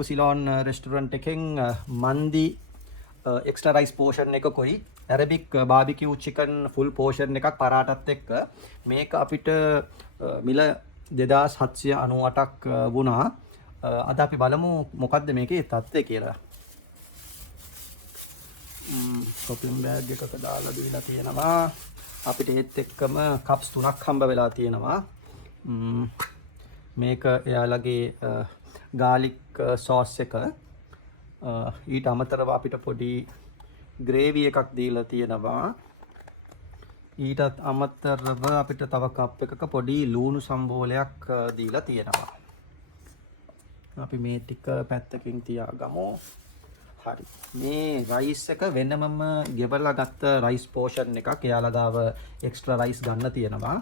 Ceylon restaurant එකෙන් මන්දි extra rice portion එකකුයි Arabic barbecue chicken full portion එකක් පරාටත් එක්ක මේක අපිට මිල 2798ක් වුණා. අද අපි බලමු මොකද්ද මේකේ තත්ත්වය කියලා. shopping bag එකක දාලා දීලා තියෙනවා. අපිට ඒත් එක්කම කප්ස් 3ක් හම්බ වෙලා තියෙනවා. මේක එයාලගේ garlic sauce එක. ඊට අමතරව අපිට පොඩි gravy එකක් දීලා තියෙනවා. ඊටත් අමතරව අපිට තව කප් එකක පොඩි ලුණු සම්බෝලයක් දීලා තියෙනවා. අපි මේ ටික පැත්තකින් තියාගමු. හරි. මේ රයිස් එක වෙනමම ගෙවලා ගත්ත රයිස් පෝෂන් එකක්. එයාලා ගාව එක්ස්ට්‍රා රයිස් ගන්න තියෙනවා.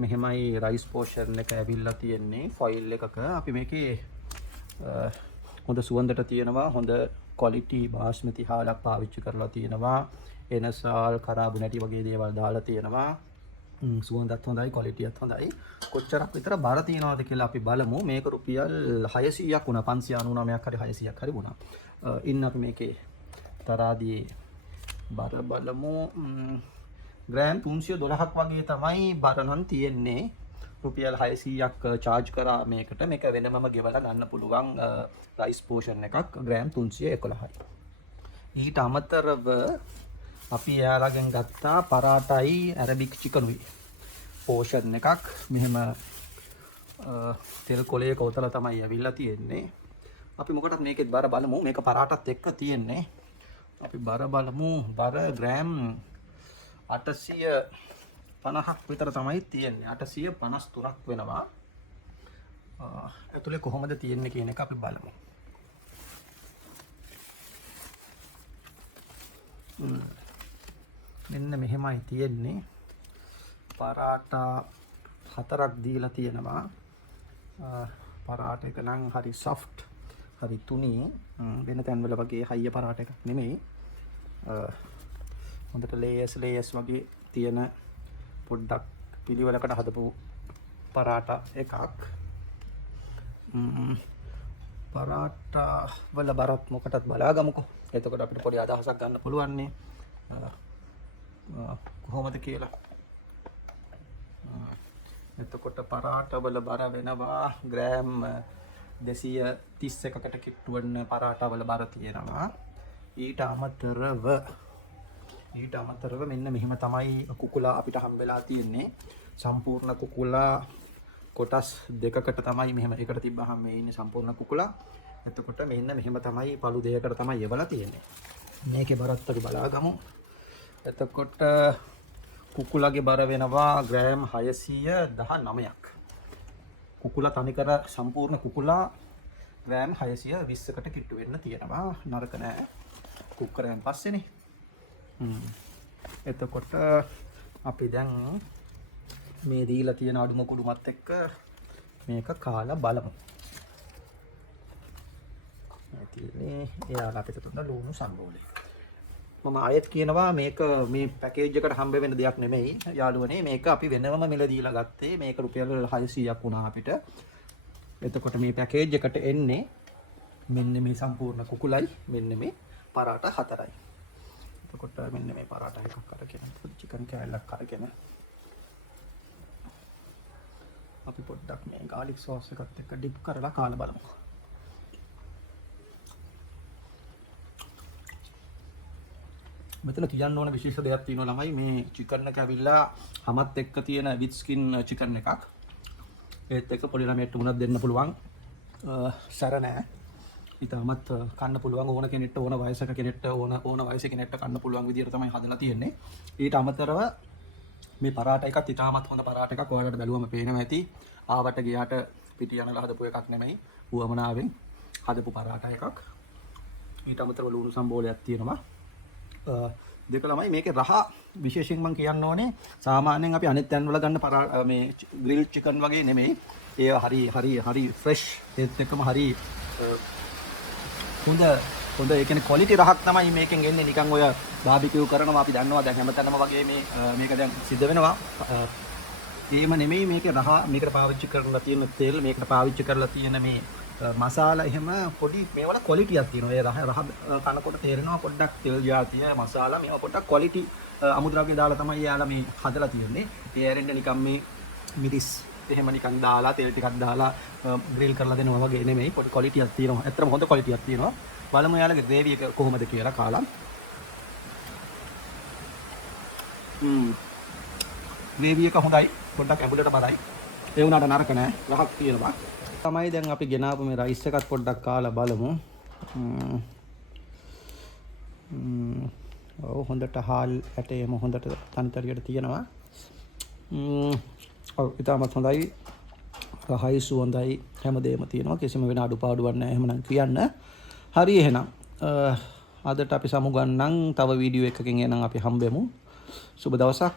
මෙහෙමයි රයිස් පෝෂන් එක ඇවිල්ලා තියෙන්නේ ෆොයිල් එකක. අපි මේකේ හොඳ සුවඳට තියෙනවා. හොඳ ක්වොලිටි බාස්මති හාලක් පාවිච්චි කරලා තියෙනවා. එනසාල් කරාබු නැටි වගේ දේවල් දාලා තියෙනවා. සුවඳත් හොඳයි, ක්වොලිටියත් හොඳයි. කොච්චරක් විතර බර තියනවද කියලා අපි බලමු. මේක රුපියල් 600ක් වුණා. 599ක් හරි 600ක් හරි වුණා. ඉන්න අපි මේකේ තරාදී බර බලමු. ග්‍රෑම් 312ක් වගේ තමයි බර නම් තියෙන්නේ. රුපියල් 600ක් charge කරා මේකට. මේක වෙනමම ගෙවලා ගන්න පුළුවන් රයිස් පෝෂන් එකක් ග්‍රෑම් 311යි. ඊට අමතරව අපි එයාලගෙන් ගත්තා පරාටයි ඇරබික් චිකනුයි පෝෂන් එකක්. මෙහෙම තෙල් කොලේ කොතල තමයි ඇවිල්ලා තියෙන්නේ. අපි මොකටද මේකෙත් බර බලමු. මේක පරාටත් එක්ක තියෙන්නේ. අපි බර බලමු. බර ග්‍රෑම් 850ක් විතර තමයි තියෙන්නේ. 853ක් වෙනවා. ඇතුලේ කොහොමද තියෙන්නේ කියන එක අපි බලමු. මෙන්න මෙහෙමයි තියෙන්නේ. පරාටා 4ක් දීලා තියෙනවා. පරාට එක නම් හරි soft, හරි තුනී. වෙන තැන්වල වගේ හයිය පරාට එකක් නෙමෙයි. හොඳට ලේයර්ස් වගේ තියෙන පොඩ්ඩක් පිළිවෙලකට හදපු පරාටා එකක්. පරාටා වල බරත් මොකටද බලාගමුකෝ. එතකොට අපිට පොඩි අදහසක් ගන්න පුළුවන් නේ කොහොමද කියලා. එතකොට පරාටා වල බර වෙනවා ග්‍රෑම් 231කට කිට්ටු වෙන පරාටා වල බර තියෙනවා. ඊට අමතරව මෙන්න මෙහෙම තමයි කුකුලා අපිට හම්බෙලා තියෙන්නේ. සම්පූර්ණ කුකුලා කොටස් දෙකකට තමයි මෙහෙම එකට තිබ්බහම මේ ඉන්නේ සම්පූර්ණ කුකුලා. එතකොට මෙන්න මෙහෙම තමයි පළු දෙකකට තමයි යවලා තියෙන්නේ. මේකේ බරත් අපි බලාගමු. එතකොට කුකුලාගේ බර වෙනවා ග්‍රෑම් 619ක්. කුකුලා තනිකර සම්පූර්ණ කුකුලා ග්‍රෑම් 620කට කිට්ටු වෙන්න තියෙනවා. නරක නෑ. කුක් කරන් පස්සේනේ. එතකොට අපි දැන් මේ දීලා තියෙන අඩුම කුඩුමත් එක්ක මේක කාලා බලමු. මේ එයාලා අපිට තුන ලුණු සම්බෝලේ. මම ආයෙත් කියනවා මේක මේ පැකේජ් එකට හම්බ වෙන දෙයක් නෙමෙයි යාළුවනේ. මේක අපි වෙනම මිල දීලා ගත්තේ. මේක රුපියල් 600ක් වුණා අපිට. එතකොට මේ පැකේජ් එකට එන්නේ මෙන්න මේ සම්පූර්ණ කුකුලයි, මෙන්න මේ පරාටා 4යි. එතකොට මෙන්න මේ පරාටා එකක් අරගෙන චිකන් කෑල්ලක් අරගෙන අපි පොඩ්ඩක් මේ garlic sauce එකත් එක්ක dip කරලා කාලා බලමු. මෙතන කියන්න ඕන විශේෂ දෙයක් තියෙනවා ළමයි. මේ චිකන් එක ඇවිල්ලා හැමත් එක්ක තියෙන with skin චිකන් එකක්. ඒත් එක්ක පොඩි ළමයට උනත් දෙන්න පුළුවන්. සැර නෑ. ඊටමත් කන්න පුළුවන් ඕන කෙනෙක්ට, ඕන වයසක කෙනෙක්ට, ඕන වයසේ කෙනෙක්ට කන්න පුළුවන් විදියට තමයි හදලා තියෙන්නේ. ඊට අමතරව මේ පරාටා එකත් ඊටමත් හොඳ පරාටා එකක්. ඔයාලට බැලුවම පේනවා ඇති. ආවට ගියාට පිටි යනලා හදපු එකක් නෙමෙයි. උවමනාවෙන් හදපු පරාටා එකක්. ඊට අමතරව ලුණු සම්බෝලයක් තියෙනවා. දෙක ළමයි මේකේ රහ විශේෂයෙන් මම කියන්න ඕනේ. සාමාන්‍යයෙන් අපි අනිත් තැන් වල ගන්න මේ ග්‍රිල් චිකන් වගේ නෙමෙයි. ඒ හරි ෆ්‍රෙෂ්. ඒත් එක්කම හරි හොඳ ඒ කියන්නේ ක්වොලිටි රහක් තමයි මේකෙන් එන්නේ. නිකන් ඔය බාබිකියු කරනවා අපි දන්නවා දැන් හැමතැනම වගේ මේක දැන් සිද්ධ වෙනවා. එහෙම නෙමෙයි මේකේ රහ. මේකට පාවිච්චි කරලා තියෙන තෙල්, මේකට පාවිච්චි කරලා තියෙන මේ මසාලා එහෙම පොඩි මේවල ක්වොලිටියක් තියෙනවා. ඒ රහ කනකොට තේරෙනවා පොඩ්ඩක් තෙල් ජාතිය මසාලා මේවා පොඩ්ඩක් ක්වොලිටි අමුද්‍රව්‍ය දාලා තමයි යාලා මේ හදලා තියෙන්නේ. ඒ ඇරෙන්න නිකන් මේ මිරිස් එහෙම නිකන් දාලා තෙල් ටිකක් දාලා ග්‍රිල් කරලා දෙනවා වගේ නෙමෙයි. පොඩි ක්වොලිටියක් තියෙනවා. ඇත්තටම හොඳ ක්වොලිටියක් තියෙනවා. බලමු යාලගේ ග්‍රේවි එක කොහොමද කියලා කාලා. ග්‍රේවි එක හොඳයි. පොඩ්ඩක් ඇඹුලට බරයි. ඒ වුණාට නරක නෑ. රහක් තියෙනවා. තමයි දැන් අපි ගෙනාපු මේ රයිස් එකත් පොඩ්ඩක් කාලා බලමු. ඔව් හොඳට හාල් ඇටේම හොඳට තනිතරියට තියෙනවා. ඔව් ඉතාමත් හොඳයි. රහයි සුවඳයි හැමදේම තියෙනවා. කිසිම වෙන අඩුපාඩුවක් නැහැ. එහෙමනම් කියන්න. හරි එහෙනම් අදට අපි සමුගන්නම් තව වීඩියෝ එකකින් එනම් අපි හම්බෙමු. සුබ දවසක්.